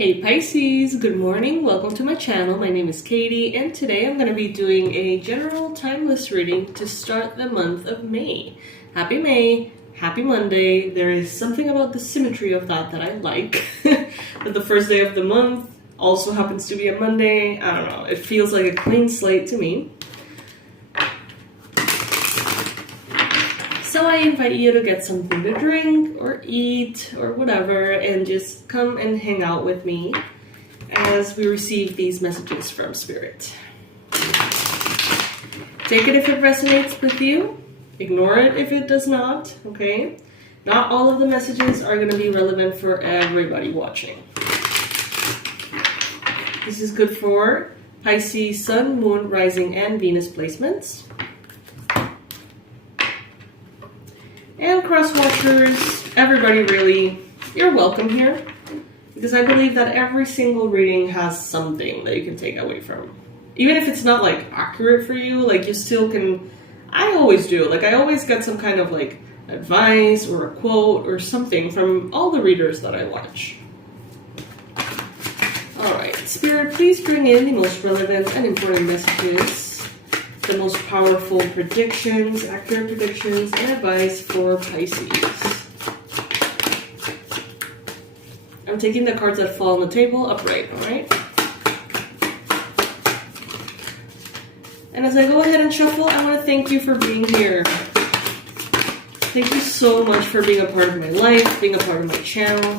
Hey Pisces, good morning. Welcome to my channel. My name is Katie and today I'm going to be doing a general timeless reading to start the month of May. Happy May, happy Monday. There is something about the symmetry of that I like. That the first day of the month also happens to be a Monday. I don't know. It feels like a clean slate to me. So I invite you to get something to drink or eat or whatever and just come and hang out with me as we receive these messages from Spirit. Take it if it resonates with you. Ignore it if it does not, okay? Not all of the messages are going to be relevant for everybody watching. This is good for Pisces, Sun, Moon, Rising, and Venus placements. And cross-watchers, everybody really, you're welcome here. Because I believe that every single reading has something that you can take away from. Even if it's not like accurate for you, like you still can, I always do. Like I always get some kind of like advice or a quote or something from all the readers that I watch. Alright, Spirit, please bring in the most relevant and important messages. The most powerful predictions, accurate predictions, and advice for Pisces. I'm taking the cards that fall on the table upright, alright? And as I go ahead and shuffle, I want to thank you for being here. Thank you so much for being a part of my life, being a part of my channel.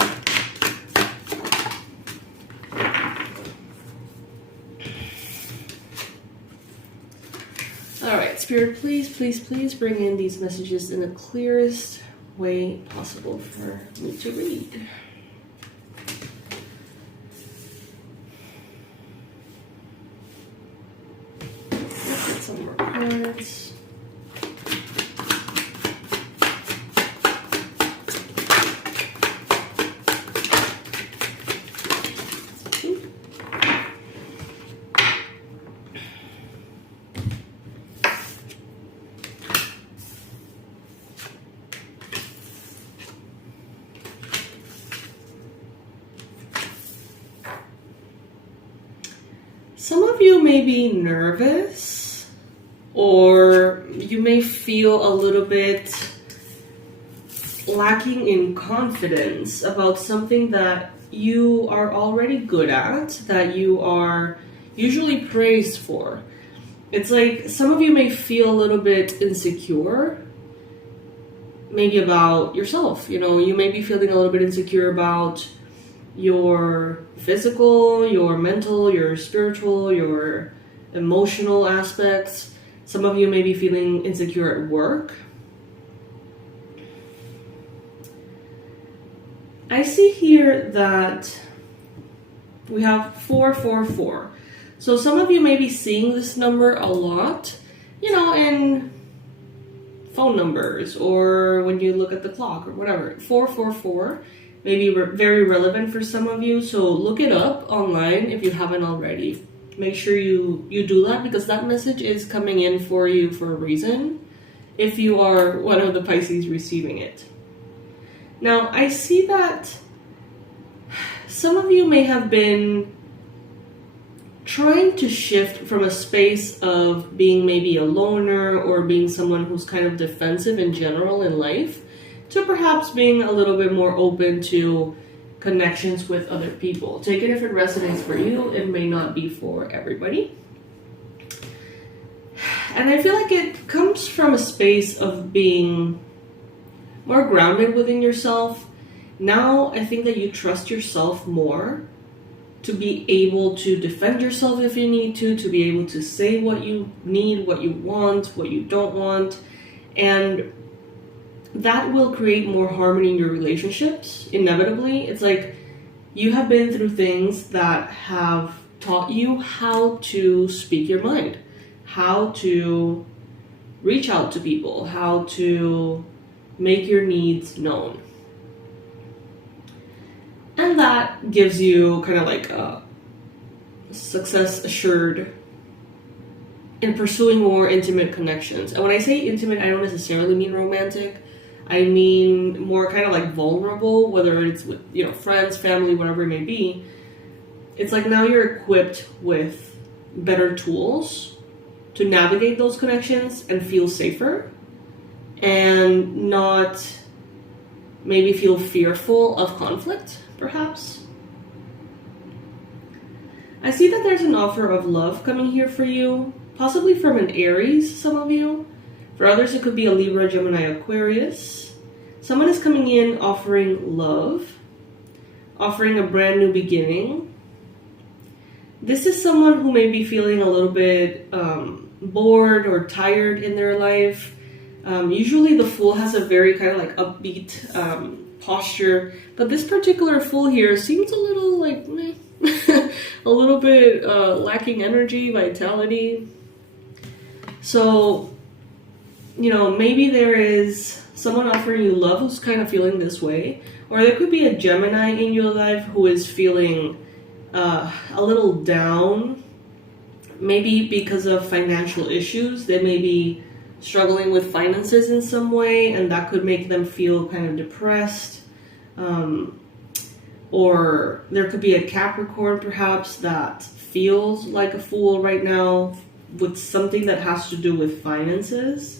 Alright, Spirit, please bring in these messages in the clearest way possible for me to read. Let's get some more cards. Some of you may be nervous, or you may feel a little bit lacking in confidence about something that you are already good at, that you are usually praised for. It's like some of you may feel a little bit insecure, maybe about yourself. You know, you may be feeling a little bit insecure about your physical, your mental, your spiritual, your emotional aspects. Some of you may be feeling insecure at work. I see here that we have 444. So some of you may be seeing this number a lot, you know, in phone numbers or when you look at the clock or whatever. 444. May be very relevant for some of you, so look it up online if you haven't already. Make sure you do that because that message is coming in for you for a reason if you are one of the Pisces receiving it. Now, I see that some of you may have been trying to shift from a space of being maybe a loner or being someone who's kind of defensive in general in life to perhaps being a little bit more open to connections with other people. Take it if it resonates for you. It may not be for everybody. And I feel like it comes from a space of being more grounded within yourself. Now I think that you trust yourself more to be able to defend yourself if you need to be able to say what you need, what you want, what you don't want. And that will create more harmony in your relationships, inevitably. It's like you have been through things that have taught you how to speak your mind, how to reach out to people, how to make your needs known. And that gives you kind of like a success assured in pursuing more intimate connections. And when I say intimate, I don't necessarily mean romantic. I mean more kind of like vulnerable, whether it's with, you know, friends, family, whatever it may be. It's like now you're equipped with better tools to navigate those connections and feel safer and not maybe feel fearful of conflict, perhaps. I see that there's an offer of love coming here for you, possibly from an Aries, some of you. For others, it could be a Libra, Gemini, Aquarius. Someone is coming in offering love, offering a brand new beginning. This is someone who may be feeling a little bit bored or tired in their life. Usually the Fool has a very kind of like upbeat posture, but this particular Fool here seems a little like meh. A little bit lacking energy, vitality. So, you know, maybe there is someone offering you love who's kind of feeling this way, or there could be a Gemini in your life who is feeling a little down, maybe because of financial issues. They may be struggling with finances in some way, and that could make them feel kind of depressed. Or there could be a Capricorn perhaps that feels like a Fool right now with something that has to do with finances.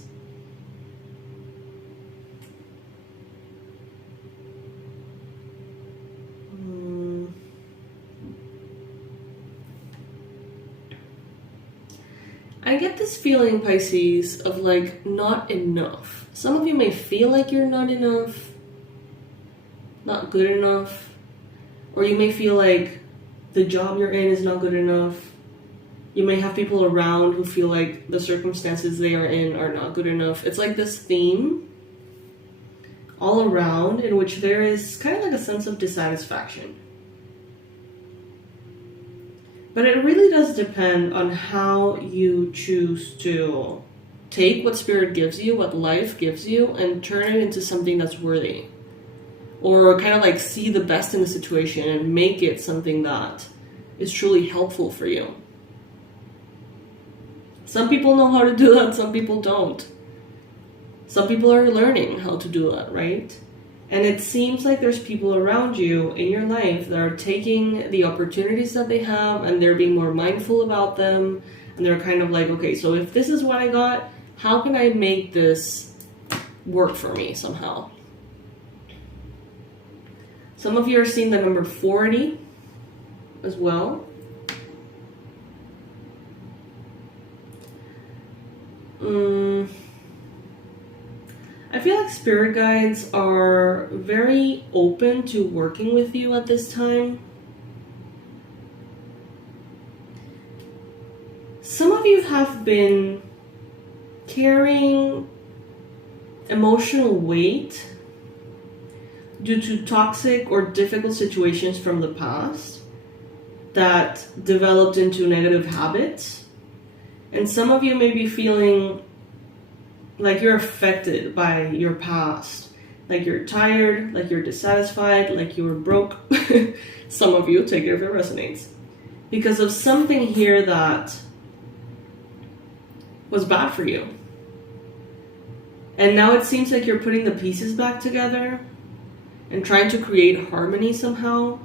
I get this feeling, Pisces, of like not enough. Some of you may feel like you're not enough, not good enough. Or you may feel like the job you're in is not good enough. You may have people around who feel like the circumstances they are in are not good enough. It's like this theme all around in which there is kind of like a sense of dissatisfaction. But it really does depend on how you choose to take what Spirit gives you, what life gives you, and turn it into something that's worthy. Or kind of like see the best in the situation and make it something that is truly helpful for you. Some people know how to do that, some people don't. Some people are learning how to do that, right? And it seems like there's people around you in your life that are taking the opportunities that they have and they're being more mindful about them. And they're kind of like, okay, so if this is what I got, how can I make this work for me somehow? Some of you are seeing the number 40 as well. I feel like spirit guides are very open to working with you at this time. Some of you have been carrying emotional weight due to toxic or difficult situations from the past that developed into negative habits. And some of you may be feeling like you're affected by your past. Like you're tired, like you're dissatisfied, like you were broke. Some of you, take it if it resonates. Because of something here that was bad for you. And now it seems like you're putting the pieces back together and trying to create harmony somehow.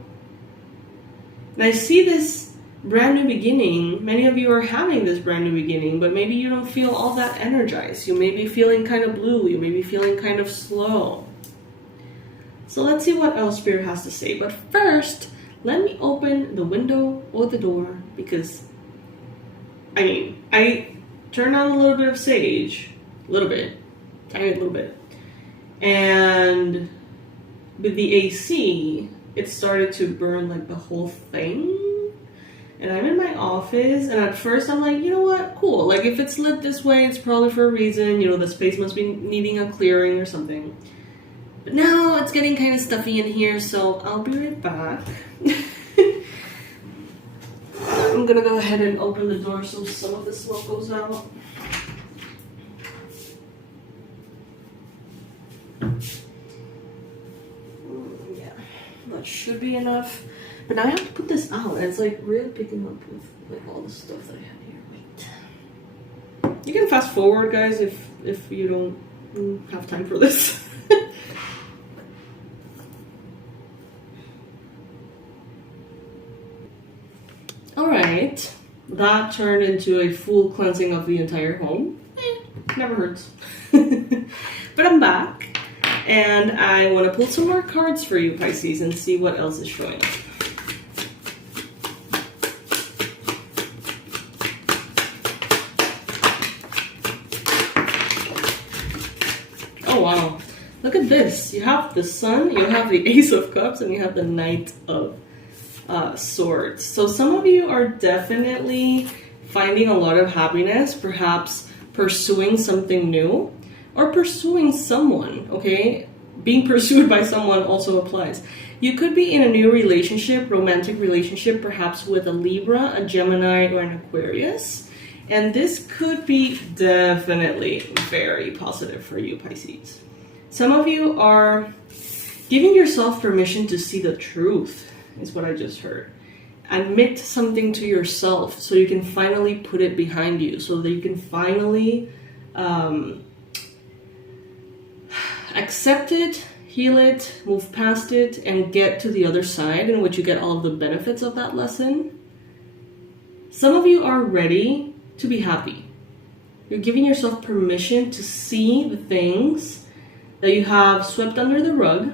And I see this brand new beginning. Many of you are having this brand new beginning, but maybe you don't feel all that energized. You may be feeling kind of blue. You may be feeling kind of slow. So let's see what else Spirit has to say. But first, let me open the window or the door because, I turned on a little bit of sage. A little bit. Tiny little bit. And with the AC, it started to burn like the whole thing. And I'm in my office, and at first I'm like, you know what, cool. Like if it's lit this way, it's probably for a reason. You know, the space must be needing a clearing or something. But now it's getting kind of stuffy in here, so I'll be right back. I'm gonna go ahead and open the door so some of the smoke goes out. Yeah, that should be enough. But now I have to put this out, and it's like really picking up with like all the stuff that I have here. Wait. You can fast forward, guys, if you don't have time for this. All right. That turned into a full cleansing of the entire home. Never hurts. But I'm back. And I want to pull some more cards for you, Pisces, and see what else is showing up. Oh, wow. Look at this. You have the Sun, you have the Ace of Cups, and you have the Knight of Swords. So some of you are definitely finding a lot of happiness, perhaps pursuing something new or pursuing someone, okay? Being pursued by someone also applies. You could be in a new relationship, romantic relationship, perhaps with a Libra, a Gemini, or an Aquarius. And this could be definitely very positive for you, Pisces. Some of you are giving yourself permission to see the truth, is what I just heard. Admit something to yourself so you can finally put it behind you, so that you can finally accept it, heal it, move past it, and get to the other side in which you get all of the benefits of that lesson. Some of you are ready to be happy. You're giving yourself permission to see the things that you have swept under the rug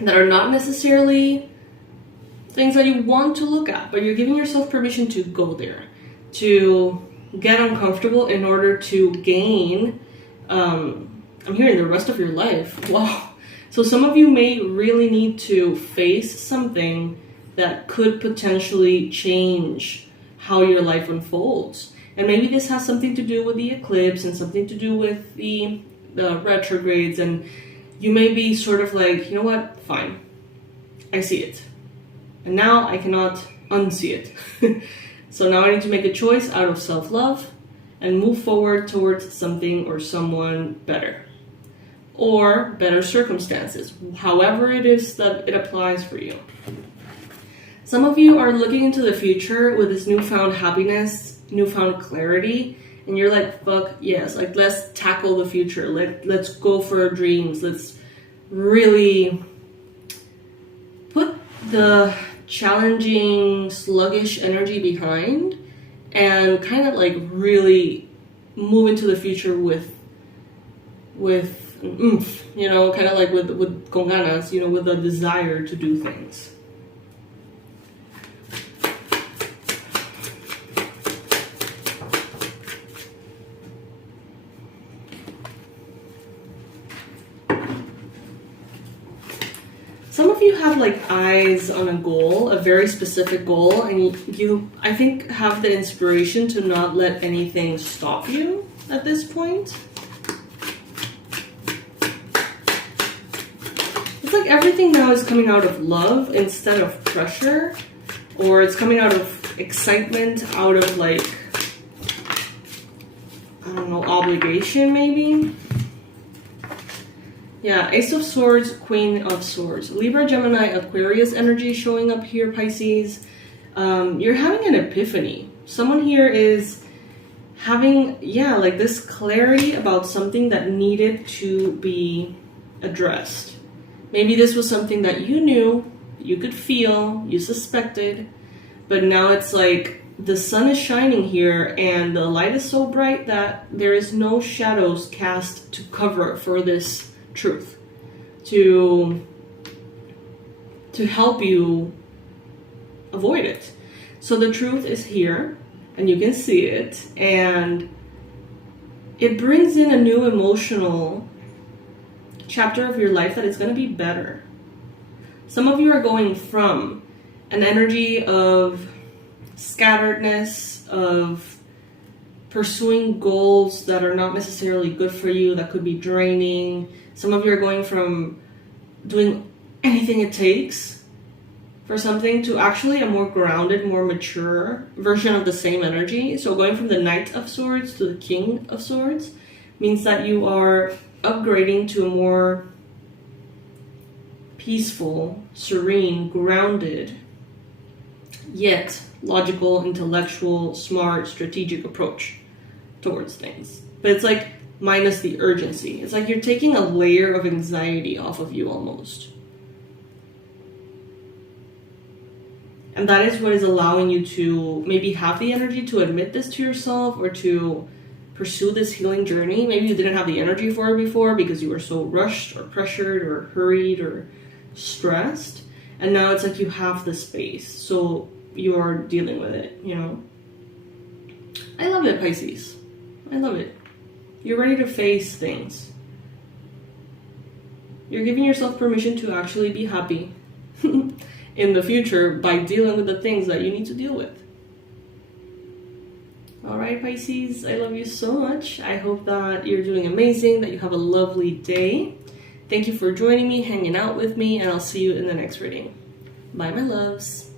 that are not necessarily things that you want to look at, but you're giving yourself permission to go there, to get uncomfortable in order to gain, I'm hearing the rest of your life. Wow. So some of you may really need to face something that could potentially change how your life unfolds. And maybe this has something to do with the eclipse and something to do with the retrogrades, and you may be sort of like, you know what, fine, I see it. And now I cannot unsee it. So now I need to make a choice out of self-love and move forward towards something or someone better. Or better circumstances, however it is that it applies for you. Some of you are looking into the future with this newfound happiness, newfound clarity, and you're like, fuck yes, like let's tackle the future. Let's go for our dreams. Let's really put the challenging, sluggish energy behind and kind of like really move into the future with oomph, you know, kind of like with con ganas, you know, with a desire to do things. Some of you have like eyes on a goal, a very specific goal, and you, I think, have the inspiration to not let anything stop you at this point. It's like everything now is coming out of love instead of pressure, or it's coming out of excitement, out of like, I don't know, obligation maybe. Yeah, Ace of Swords, Queen of Swords. Libra, Gemini, Aquarius energy showing up here, Pisces. You're having an epiphany. Someone here is having, yeah, like this clarity about something that needed to be addressed. Maybe this was something that you knew, you could feel, you suspected, but now it's like the sun is shining here and the light is so bright that there is no shadows cast to cover for this truth, to help you avoid it. So the truth is here and you can see it, and it brings in a new emotional chapter of your life that is going to be better. Some of you are going from an energy of scatteredness, of pursuing goals that are not necessarily good for you, that could be draining. Some of you are going from doing anything it takes for something to actually a more grounded, more mature version of the same energy. So going from the Knight of Swords to the King of Swords means that you are upgrading to a more peaceful, serene, grounded, yet logical, intellectual, smart, strategic approach towards things. But it's like minus the urgency. It's like you're taking a layer of anxiety off of you almost. And that is what is allowing you to maybe have the energy to admit this to yourself or to pursue this healing journey. Maybe you didn't have the energy for it before because you were so rushed or pressured or hurried or stressed. And now it's like you have the space. So you're dealing with it, you know. I love it, Pisces. I love it. You're ready to face things. You're giving yourself permission to actually be happy in the future by dealing with the things that you need to deal with. All right, Pisces, I love you so much. I hope that you're doing amazing, that you have a lovely day. Thank you for joining me, hanging out with me, and I'll see you in the next reading. Bye, my loves.